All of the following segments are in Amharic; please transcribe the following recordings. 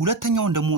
ሁለተኛውን ደግሞ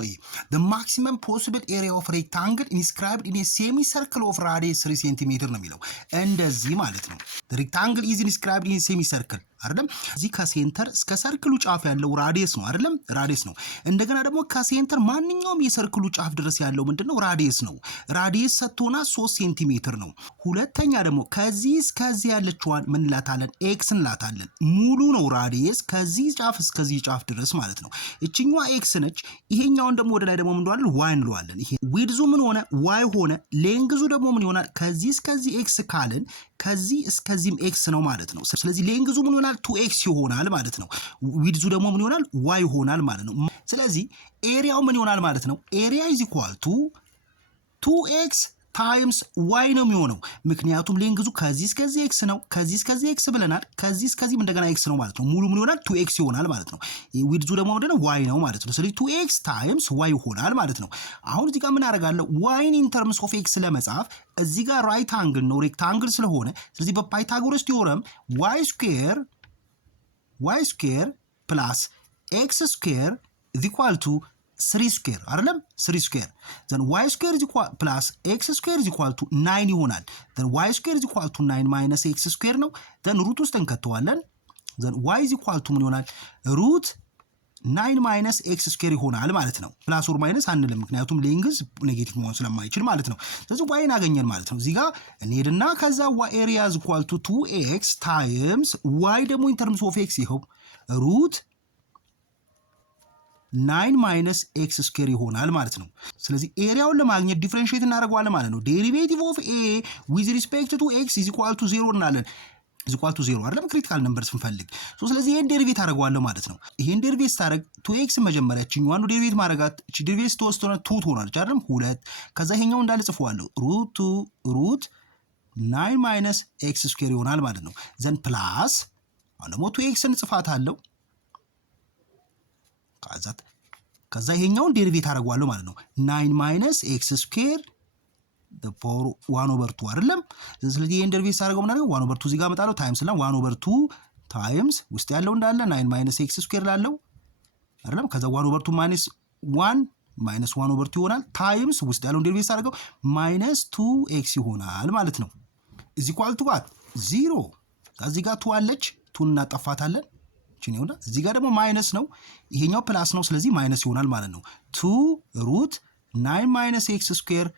the maximum possible area of rectangle inscribed in a semicircle of radius 3 cm ነው የሚለው እንደዚህ ማለት ነው the rectangle is inscribed in a semicircle አይደለም እዚህ ከሴንተር እስከ ሰርክሉ ጫፍ ያለው ራዲየስ ነው አይደለም ራዲየስ ነው እንደገና ደግሞ ከሴንተር ማንኛውም የሰርክሉ ጫፍ ድረስ ያለው ምንድነው ራዲየስ ነው ራዲየስ ሰጥቶና 3 ሴንቲሜትር ነው ሁለተኛ ደግሞ ከዚህ እስከዚህ ያለችዋን ምን ላታለን ኤክስ እንላታለን ሙሉ ነው ራዲየስ ከዚህ ጫፍ እስከዚህ ጫፍ ድረስ ማለት ነው እቺኛዋ ኤክስ ነች ይሄኛውን ደግሞ ወደ ላይ ደግሞ ምን እንለዋለን ዋይ እንለዋለን ይሄ ዊድዙ ምን ሆነ ዋይ ሆነ ሌንግዙ ደግሞ ምን ይሆናል ከዚህ እስከዚህ ኤክስ ካልን ከዚህ እስከዚህም ኤክስ ነው ማለት ነው ስለዚህ ሌንግዙ ምን ይሆናል 2x ይሆናል ማለት ነው ዊድዙ ደግሞ ምን ይሆናል y ይሆናል ማለት ነው ስለዚህ ኤሪያው ምን ይሆናል ማለት ነው ኤሪያ is equal to 2x times y ነው የሚሆነው ምክንያቱም ሌንግዙ ከዚህ እስከዚህ x ነው ከዚህ እስከዚህ x ብለናል ከዚህ እስከዚህም እንደገና x ነው ማለት ነው ሙሉ ምን ይሆናል 2x ይሆናል ማለት ነው ዊድዙ ደግሞ ምንድነው y ነው ማለት ነው ስለዚህ 2x times y ይሆናል ማለት ነው አሁን እዚህ ጋር ምን አደርጋለሁ y in terms of x ለመጻፍ እዚህ ጋር ራይት አንግል ነው ሬክታንግል ስለሆነ ስለዚህ በፓይታጎረስ ቲዮረም y square plus x square is equal to 3 square አይደለም 3 square then y square is equal plus x square is equal to 9 ይሆናል then y square is equal to 9 minus x square ነው then root ውስጥ እንከተዋለን then y is equal to ምን ይሆናል root 9 minus x square ይሆናል ማለት ነው ፕላስ ኦር ማይነስ አንልም ምክንያቱም ሌንግዝ ኔጌቲቭ መሆን ስለማይችል ማለት ነው ስለዚህ y እናገኘን ማለት ነው እዚህ ጋር እንሄድና ከዛ y area is equal to 2x times y ደግሞ in terms of x ይኸው root 9 minus x square ይሆናል ማለት ነው ስለዚህ ኤሪያውን ለማግኘት ዲፈረንሺየት እናደርገዋለን ማለት ነው derivative of a with respect to x is equal to 0 እናለን is equal to 0 አይደለም ክሪቲካል ነምበርስ እንፈልግ ስለዚህ ይሄን ዴሪቬት አደርገዋለሁ ማለት ነው ይሄን ዴሪቬት ታረግ 2x መጀመሪያ እቺኛዋን ዴሪቬት ማድረጋት እቺ ዴሪቬት ተወስቶና 2 ትሆናለች አይደለም 2 ከዛ ይሄኛው እንዳለ ጽፈዋለሁ root 9 minus x square ይሆናል ማለት ነው then plus አሁን ደግሞ 2x እንጽፋታለሁ ከዛ ይሄኛውን ዴሪቬት አደርገዋለሁ ማለት ነው 9 minus x square the power 1 over 2 አይደለም ስለዚህ ይሄን ዴሪቬት አደርገው ማለት ነው 1 over 2 እዚህ ጋር መጣለው ታይምስ እና 1 over 2 ታይምስ ውስጥ ያለው እንዳለ 9 minus x square ላለው አይደለም ከዛ 1 over 2 minus 1 minus 1 over 2 ይሆናል ታይምስ ውስጥ ያለው ዴሪቬት አደርገው minus 2x ይሆናል ማለት ነው is equal to what 0 እዚህ ጋር 2 አለች 2 እናጠፋታለን እቺ ነው እዚህ ጋር ደግሞ ማይነስ ነው ይሄኛው ፕላስ ነው ስለዚህ ማይነስ ይሆናል ማለት ነው 2 root 9 minus x square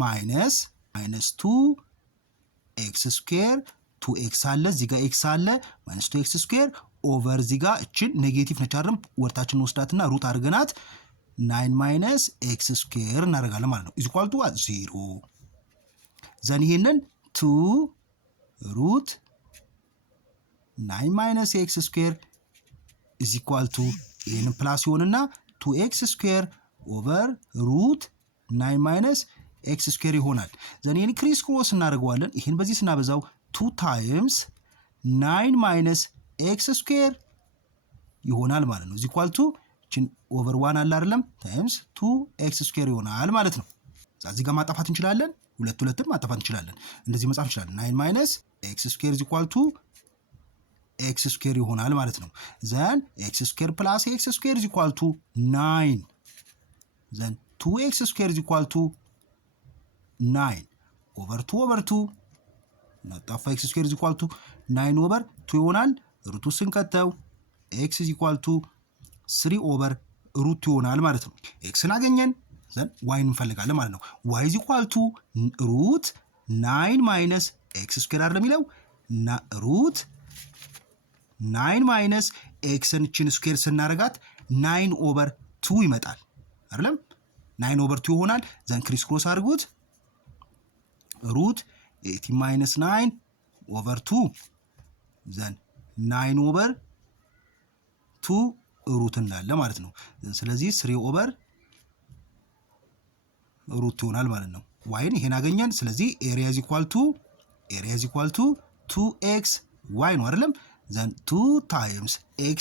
minus 2 x square 2x አለ እዚህ ጋር x አለ minus 2x square over እዚህ ጋር እቺን ኔጌቲቭ ነች አይደል ወርታችን ወስዳትና ሩት አድርገናት 9 minus x square እናደርጋለን ማለት ነው is equal to 0 ዘን ይሄንን 2 root 9 minus x square is equal to ይሄንን ፕላስ ይሆንና 2x square over root 9 minus x square ይሆናል ዘን ይሄን ክሪስ ክሮስ እናደርገዋለን ይሄን በዚህ ስናበዛው 2 times 9 minus x square ይሆናል ማለት ነው is equal to ችን over 1 አለ አይደለም times 2x square ይሆናል ማለት ነው እዚህ ጋር ማጣፋት እንችላለን ሁለቱም ማጣፋት እንችላለን እንደዚህ መጻፍ እንችላለን 9 minus x square is equal to x square ይሆናል ማለት ነው then x square plus x square is equal to 9 then 2x square is equal to 9 over 2 ነጣፋ x square is equal to 9 over 2 ይሆናል ሩቱ ስንከተው x is equal to 3 over ሩት ይሆናል ማለት ነው x እናገኘን then y እንፈልጋለን ማለት ነው y is equal to root 9 minus x square አይደለም ይለው root 9 minus x ን ስኩዌር ስናረጋት 9 over 2 ይመጣል አይደለም 9 over 2 ይሆናል ዘን ክሪስ ክሮስ አድርጉት root 18 minus 9 over 2 ዘን 9 over 2 root እንዳለ ማለት ነው ስለዚህ 3 over root ይሆናል ማለት ነው y ን ይሄን አገኘን ስለዚህ area is equal to 2x y ነው አይደለም then 2 times x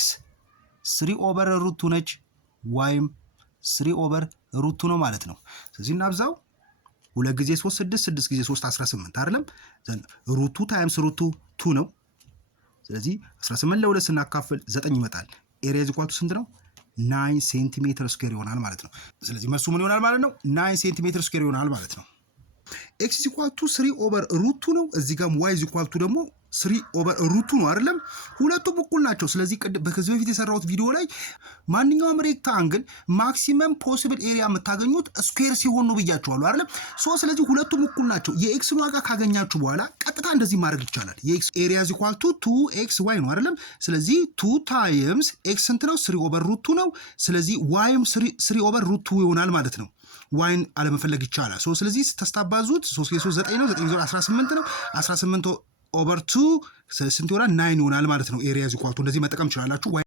3 over root 2 ነች y 3 over root 2 ነው ማለት ነው ስለዚህ እናብዛው 2 ጊዜ 3 6 6 ጊዜ 3 18 አይደለም then root 2 times root 2 ነው ስለዚህ 18 ለ2 ስናካፍል 9 ይመጣል area is equal to ስንት ነው 9 ሴንቲሜትር ስኩዌር ይሆናል ማለት ነው። ስለዚህ መልሱ ምን ይሆናል ማለት ነው? 9 ሴንቲሜትር ስኩዌር ይሆናል ማለት ነው። ኤክስ ኢዝ ኢኳል ቱ 3 ኦቨር ሩቱ ነው። እዚህ ጋርም ዋይ ኢዝ ኢኳል ቱ ደግሞ 3 ኦቨር ሩቱ ነው አይደለም? ሁለቱም እኩል ናቸው። ስለዚህ ከዚህ በፊት የሰራሁት ቪዲዮ ላይ ማንኛውም ሬክታንግል ማክሲመም ፖሲብል ኤሪያ የምታገኙት ስኩዌር ሲሆን ነው ብያችኋለሁ አይደለም? ስለዚህ ሁለቱም እኩል ናቸው። የኤክስን ዋጋ ካገኛችሁ በኋላ ቀጥታ እንደዚህ ማድረግ ይቻላል። የኤክስ ኤሪያ ኢዝ ኢኳል ቱ 2ኤክስ ዋይ ነው አይደለም? ስለዚህ 2 ታይምስ ኤክስ ስንት ነው? 3 ኦቨር ሩቱ ነው። ስለዚህ ዋይም 3 ኦቨር ሩቱ ይሆናል ማለት ነው። ዋይን አለመፈለግ ይቻላል። ስለዚህ ተስታባዙት 3 × 3 9 ነው። 9 × 18 ነው። 18 ኦቨር 2 ስንት ይሆናል? 9 ይሆናል ማለት ነው። ኤሪያ ኢዝ ኢኳል ቱ እንደዚህ መጠቀም ትችላላችሁ።